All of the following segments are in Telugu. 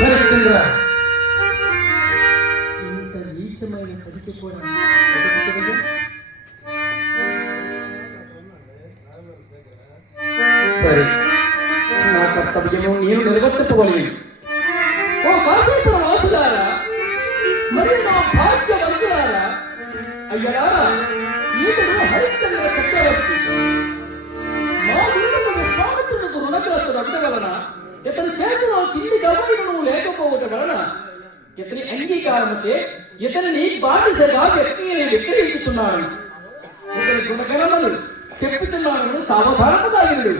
హరిశ్చంద్ర ఇంత నీచమైన పనికి కూడా ఒప్పుకోవద్దా? సరే నా కర్తవ్యము నేను నిర్వర్తింపవలేదు ఓ కాశీపుర వాసులారా మరి నా భాగ్యవంతులారా అయ్యలారా ఈతడు హరిశ్చంద్ర మా గురువులకు రుణగ్రస్తుడు ఇతని చేతిలో చిన్ని గమనికను లేకపోవటం వలన ఇతని అంగీకారముచే ఇతనిని బాధిసగా వ్యక్తి వ్యక్తీకరిస్తున్నాను ఇతని గుణగణములు చెప్పుతున్నాను సావధానము తాగినడు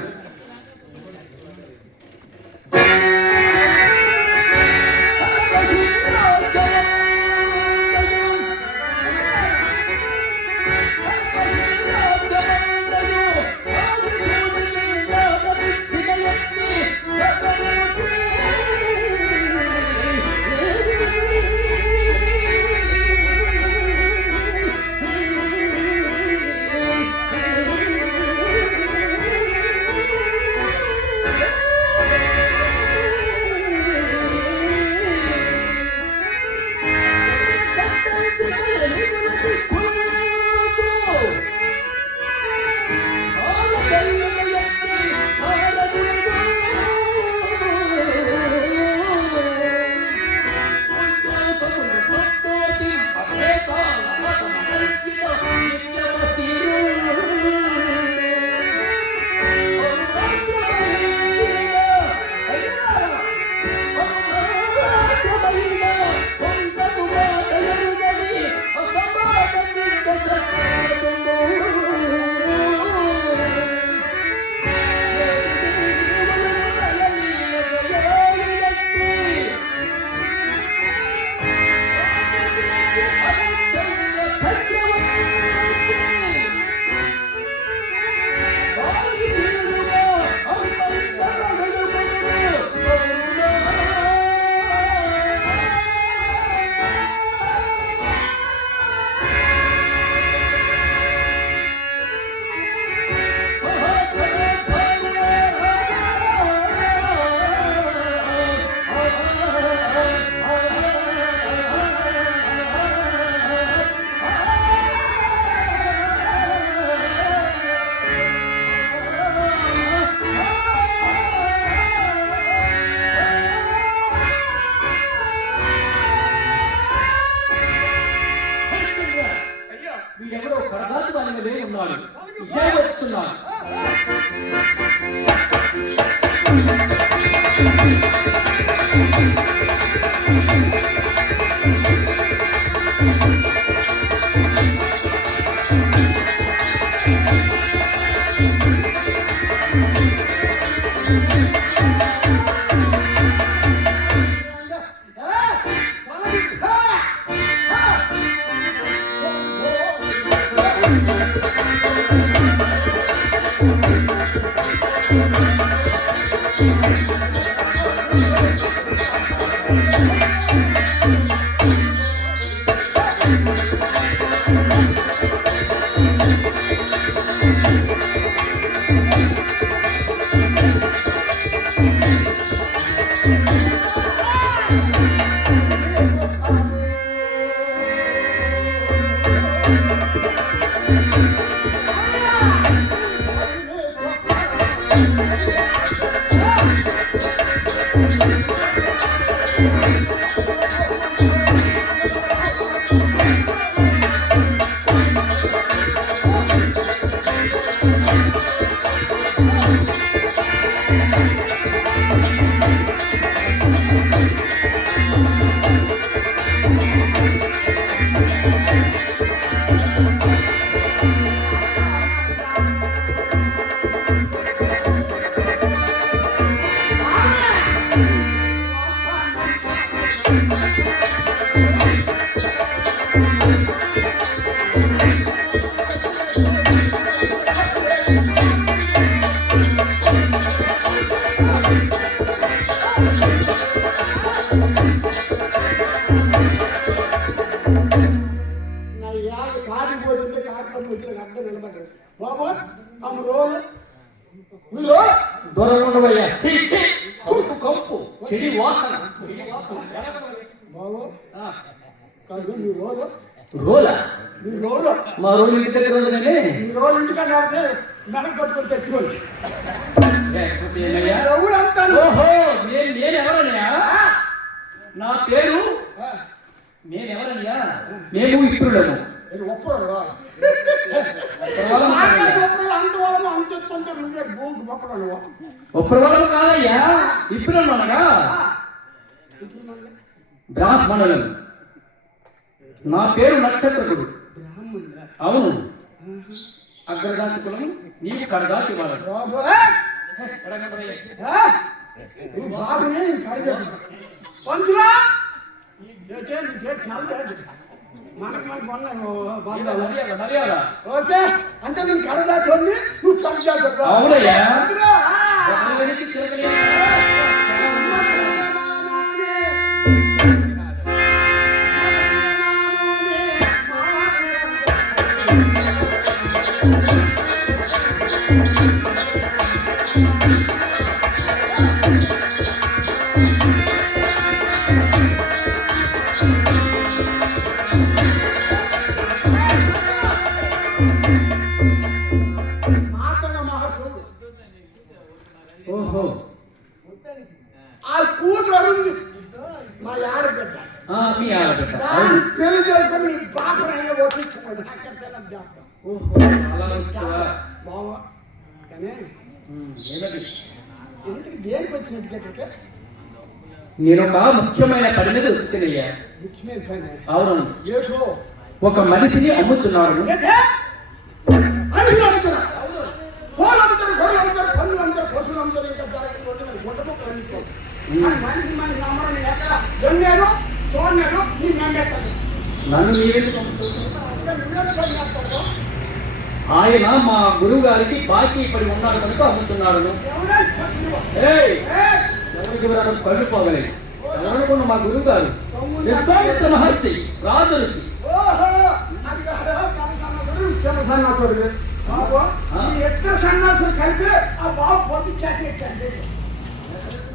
ఆ రోలు. నువ్వు రోలు. ఛీ. కంపు కంపు. వాసన. బాబు కాదు నీ రోలు. రోలా? నీ రోలు. మా రోజు ఇంటి దగ్గర ఉందని నీ రోలు ఇంటికి లేకపోతే మెడ కట్టుకొని తెచ్చుకోవచ్చు. ఓహో నేను నేను ఎవరనయ్యా నా పేరు? నేను ఎవరయ్యా మేము వాళ్ళం నువ్వు ఒప్పుడు వాళ్ళం కాదయ్యా ఇప్పుడు అనగా బ్రాహ్మణులు. నా పేరు నక్షత్రకుడు. అవును. అగ్రదాతి కులం నీవు కడదాతి వాడు బాబు అంటే నేను కడదాచోని నువ్వు కడదాచో అవునయ్యా. ఓహో. ఆ కూతురు అరుంది మా ఆడబిడ్డ మీ ఆడబిడ్డ దాన్ని పెళ్ళి చేసుకుని నీ పాపను అయ్యే వసించుకోండి ఓహో అలా? బావా. కానీ దేనికి ఇక్కడికి నేను ఒక ముఖ్యమైన పని మీద వచ్చినయ్యా అవును. ఒక మనిషిని అమ్ముతున్నాడు నన్ను మీరెందుకు ఆయన మా గురువు గారికి బాకీ పడి ఉన్నాడు కనుక అమ్ముతున్నాడు! ఎవరికి కళ్ళు పోగలేదు ఎవరనుకున్న మా గురువు గారు మహర్షి రాజర్షి. కథ సన్నాసుడు, కలిపి ఆ బాబు పొట్టి చేసి ఎక్కాడు.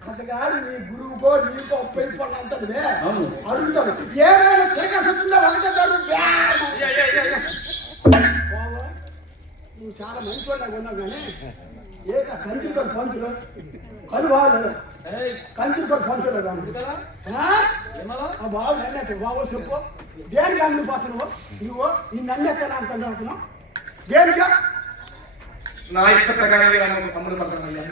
ఉమ్, అతగాడు నీ గురువుకో నీకో పెళ్ళిపడినంతదే అవును. అడుగుతాడు. ఏమైనా కాదు బావా, నువ్వు చాలా మంచివాడిగా ఉన్నావు కానీ ఏ కంచులు కూడా పంచులు కలు బాగలేదు ఏయ్, కంచులు కూడా పంచులు బాబు నన్నెత్త బాబు చెప్పు. దేనికి అమ్ముడు పోతున్నావు నువ్వు ఈ నన్నెత్తాను అంత అంటున్నావు. దేనికా? నా ఇష్ట ప్రకారం అమ్ముడు పడతానయ్యా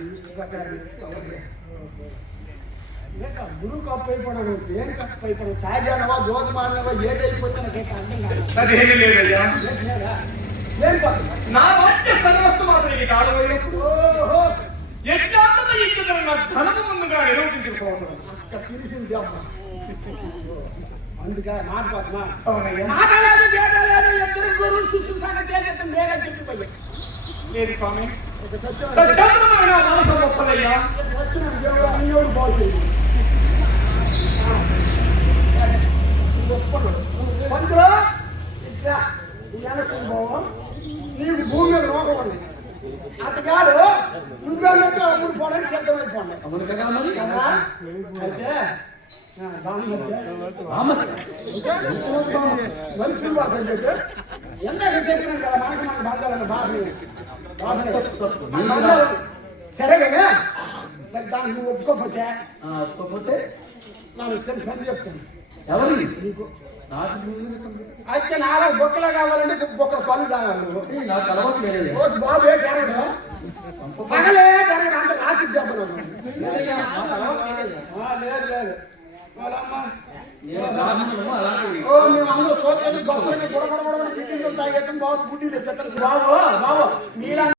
నాకైతే అర్థం కాదు. అదేమీ లేదయ్యా. ఏం లేదా? ఏం కప్పు? నా వాక్య సర్వస్వం అతనికి కాలమైనప్పుడు ఓహో ఎట్లాంటి ఇచ్చిన నా ధనము ముందుగా నిరూపించుకోవడం అక్కడ తెలిసింది అమ్మ. అందుకే మాట్లాడుతున్నా అవునయ్యా. మాట్లాడలేదు తేడాలేదు ఇద్దరు గురువు శిష్యుల సంగతి తేగెత్తం నేనే చెప్పిపోయా. లేదు స్వామి. ఒక సత్యం సత్యాత్మకమైన మనసు గొప్పదయ్యా వచ్చిన దేవుడు అన్నోడు బాగుంది గొప్పడు పంతులు ఇట్లా వెనక్కి పోవు నీకు భూమి మీద రోగం ఉంది అతగాడు నువ్వెన్నట్టు అప్పుడు పోవడానికి సిద్ధమైపోండి అవును కదా మరి కదా అయితే ఆ, దాని మధ్య రామతి. మనుషులు పడతాను చెప్పి ఎందాక చెప్పినాం కదా మనకి మన బంధాలను బాబు బాబు బంధాలు సరే కదా మరి దానికి నువ్వు ఒప్పుకోకపోతే? ఒప్పుకోకపోతే? ನಾನು ఇచ్చిన పని చెప్తాను ఎవరి నీకు. నాకు అయితే నాలుగు బొక్కలు కావాలంటే బొక్క నాకు లేదు రోజు బాబు ఏ టెరగడు పగలే టెరగడు అంత రాత్రి దెబ్బలు నాకు. లేదు లేదు. వాళ్ళమ్మ మేము అందరూ సోతని గొప్పని గొడవ గొడవ తాగేస్తాం బాబు గుడ్డీలు ఎత్తారు బాబు బాబు మీలా